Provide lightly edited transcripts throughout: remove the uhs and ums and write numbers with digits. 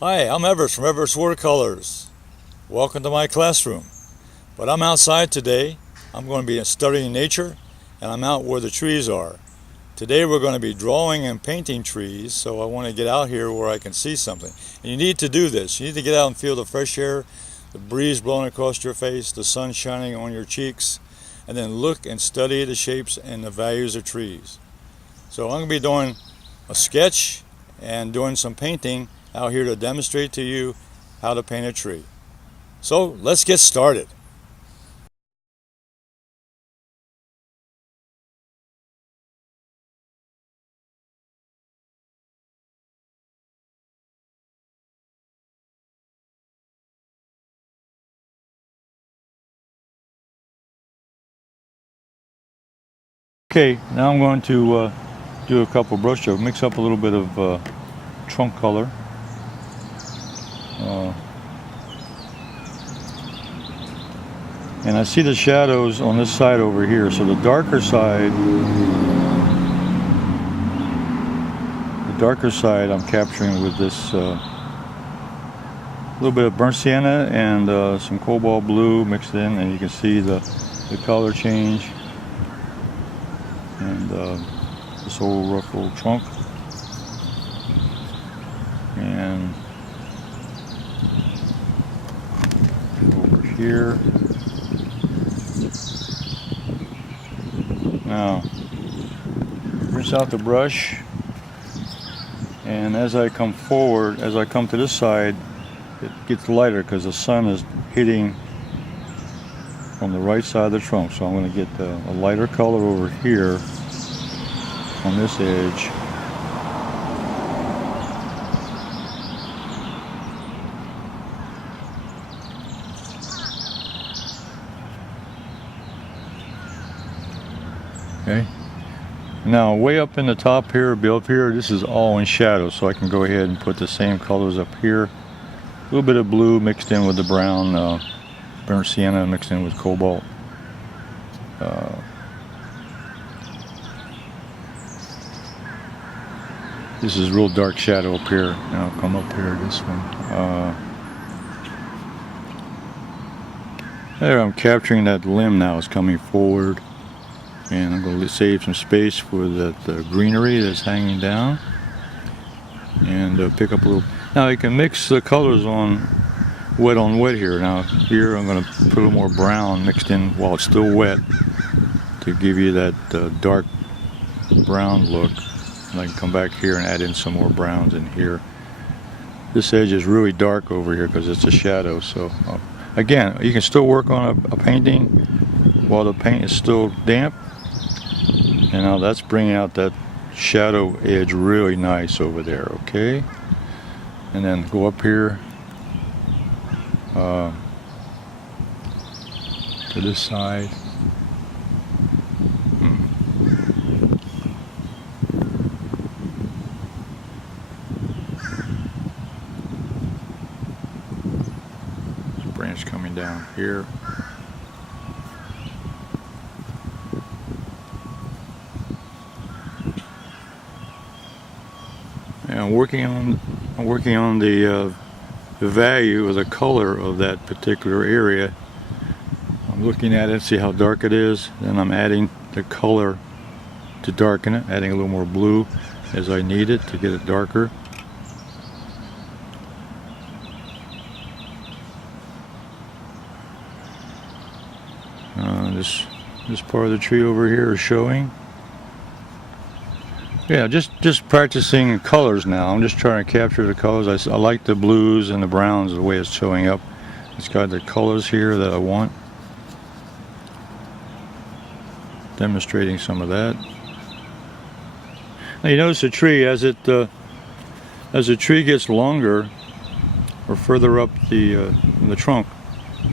Hi, I'm Everest from Everest Watercolors. Welcome to my classroom. But I'm outside today. I'm going to be studying nature, and I'm out where the trees are. Today we're going to be drawing and painting trees, so I want to get out here where I can see something. And you need to do this. You need to get out and feel the fresh air, the breeze blowing across your face, the sun shining on your cheeks, and then look and study the shapes and the values of trees. So I'm going to be doing a sketch and doing some painting out here to demonstrate to you how to paint a tree. So let's get started. Okay, now I'm going to do a couple brush strokes, mix up a little bit of trunk color. And I see the shadows on this side over here, so the darker side I'm capturing with this little bit of burnt sienna and some cobalt blue mixed in, and you can see the color change and this whole rough old trunk. And over here. Now, rinse out the brush, and as I come forward, as I come to this side, it gets lighter because the sun is hitting on the right side of the trunk. So I'm going to get a lighter color over here on this edge. Okay. Now way up in the top here, up here, this is all in shadow, so I can go ahead and put the same colors up here. A little bit of blue mixed in with the brown, burnt sienna mixed in with cobalt. This is real dark shadow up here. Now I'll come up here, this one. There, I'm capturing that limb now. It's coming forward. And I'm going to save some space for that greenery that's hanging down, and pick up a little. Now you can mix the colors on wet here. Now here I'm going to put a little more brown mixed in while it's still wet to give you that dark brown look. And I can come back here and add in some more browns in here. This edge is really dark over here because it's a shadow. So again, you can still work on a painting while the paint is still damp. And now that's bringing out that shadow edge really nice over there, okay? And then go up here to this side. There's a branch coming down here. I'm working on the value or the color of that particular area. I'm looking at it, see how dark it is, then I'm adding the color to darken it, adding a little more blue as I need it to get it darker. This part of the tree over here is showing. Yeah, just practicing colors now. I'm just trying to capture the colors. I like the blues and the browns, the way it's showing up. It's got the colors here that I want. Demonstrating some of that. Now you notice the tree as the tree gets longer or further up the trunk,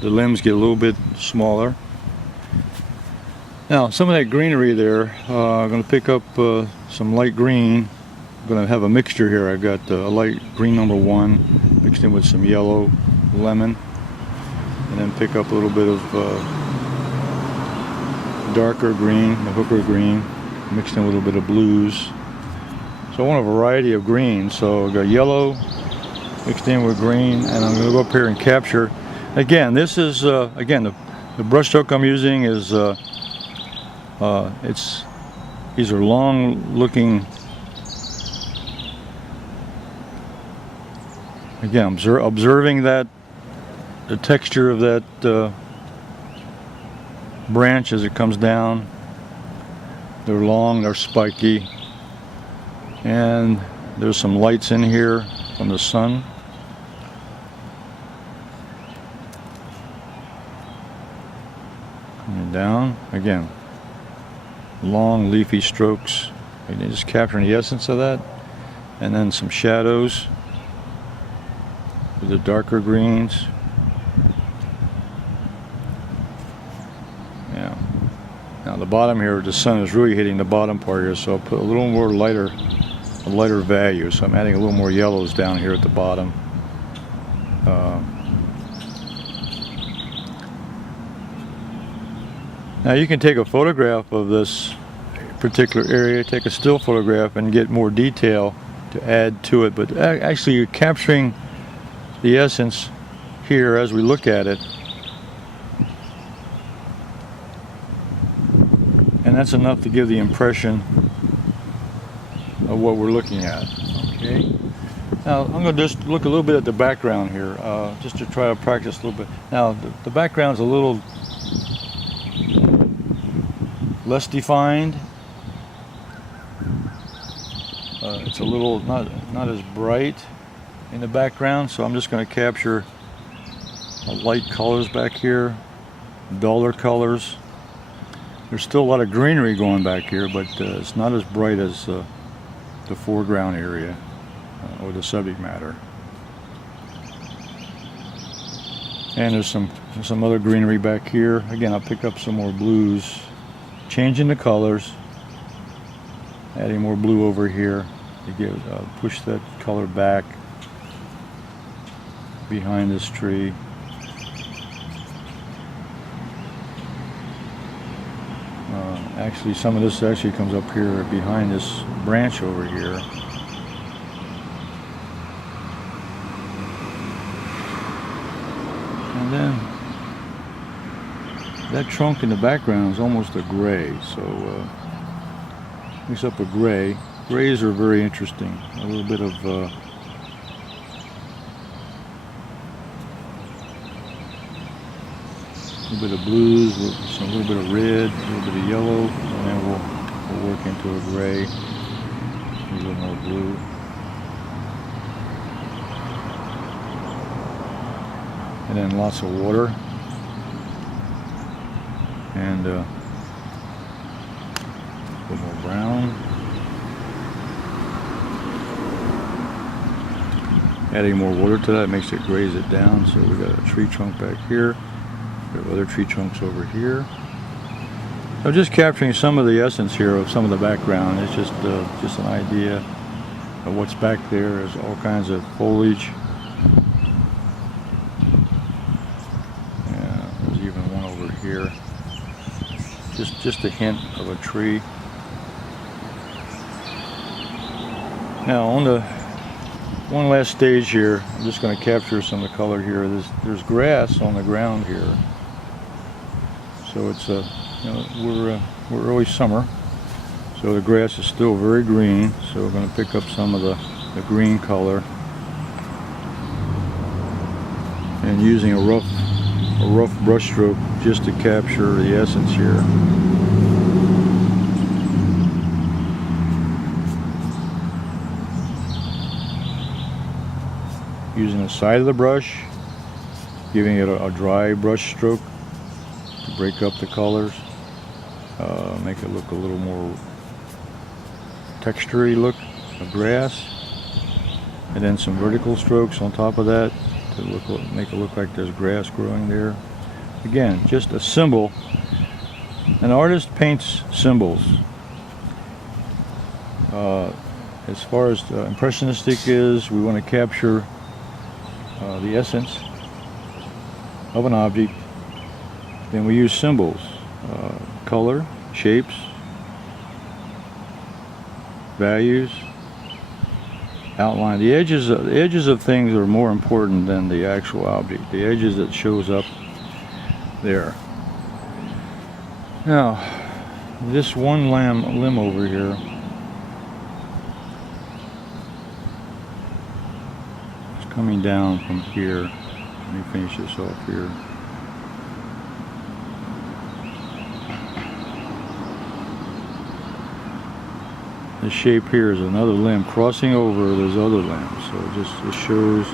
the limbs get a little bit smaller. Now, some of that greenery there, I'm going to pick up some light green. I'm going to have a mixture here. I've got a light green #1 mixed in with some yellow lemon, and then pick up a little bit of darker green, the hooker green, mixed in with a little bit of blues. So I want a variety of greens. So I've got yellow, mixed in with green, and I'm going to go up here and capture. Again, this is again the brush stroke I'm using is these are long looking. Again, observing that the texture of that branch as it comes down. They're long, they're spiky, and there's some lights in here from the sun. Coming down, again, long leafy strokes, and just capturing the essence of that, and then some shadows with the darker greens. Yeah. Now the bottom here, the sun is really hitting the bottom part here, so I'll put a little more lighter value. So I'm adding a little more yellows down here at the bottom. Now you can take a photograph of this particular area, take a still photograph and get more detail to add to it, but actually you're capturing the essence here as we look at it, and that's enough to give the impression of what we're looking at. Okay, now I'm going to just look a little bit at the background here, just to try to practice a little bit. Now the background's a little less defined. It's a little not as bright in the background, so I'm just going to capture light colors back here, duller colors. There's still a lot of greenery going back here, but it's not as bright as the foreground area or the subject matter. And there's some other greenery back here. Again, I'll pick up some more blues, changing the colors, adding more blue over here to get push that color back behind this tree. Actually, some of this actually comes up here behind this branch over here. And then that trunk in the background is almost a gray, so mix up a gray. Grays are very interesting. A little bit of blues, a little bit of red, a little bit of yellow, and then we'll work into a gray, a little more blue. And then lots of water. And a little more brown. Adding more water to that makes it graze it down. So we got a tree trunk back here. We have other tree trunks over here. So just capturing some of the essence here of some of the background. It's just an idea of what's back there. There's all kinds of foliage. Yeah, there's even one over here. Just a hint of a tree. Now on the one last stage here, I'm just going to capture some of the color here. There's grass on the ground here. So it's we're early summer, so the grass is still very green. So we're going to pick up some of the green color and using a rough brush stroke just to capture the essence here. Using the side of the brush, giving it a dry brush stroke to break up the colors, make it look a little more textury look of grass, and then some vertical strokes on top of that to make it look like there's grass growing there. Again, just a symbol. An artist paints symbols. As far as impressionistic is, we want to capture the essence of an object. Then we use symbols, color, shapes, values, outline. The edges of things are more important than the actual object. The edges that shows up there. Now, this one limb over here, is coming down from here. Let me finish this off here. This shape here is another limb crossing over those other limbs, so it shows.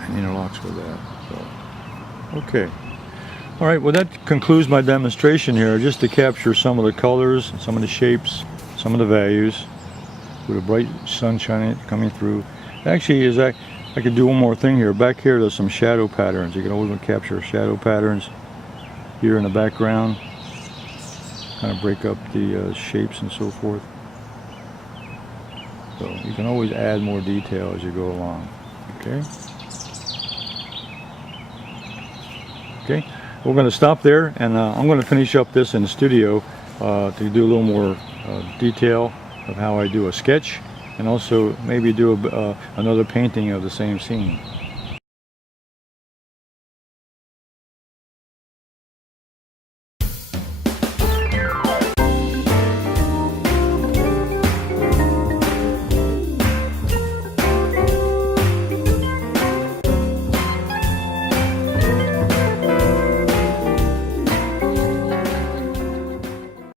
And interlocks with that. So, okay. All right. Well, that concludes my demonstration here, just to capture some of the colors, some of the shapes, some of the values, with a bright sunshine coming through. Actually, I could do one more thing here. Back here, there's some shadow patterns. You can always capture shadow patterns here in the background, kind of break up the shapes and so forth. So you can always add more detail as you go along. Okay. Okay. We're going to stop there, and I'm going to finish up this in the studio to do a little more detail of how I do a sketch, and also maybe do another painting of the same scene.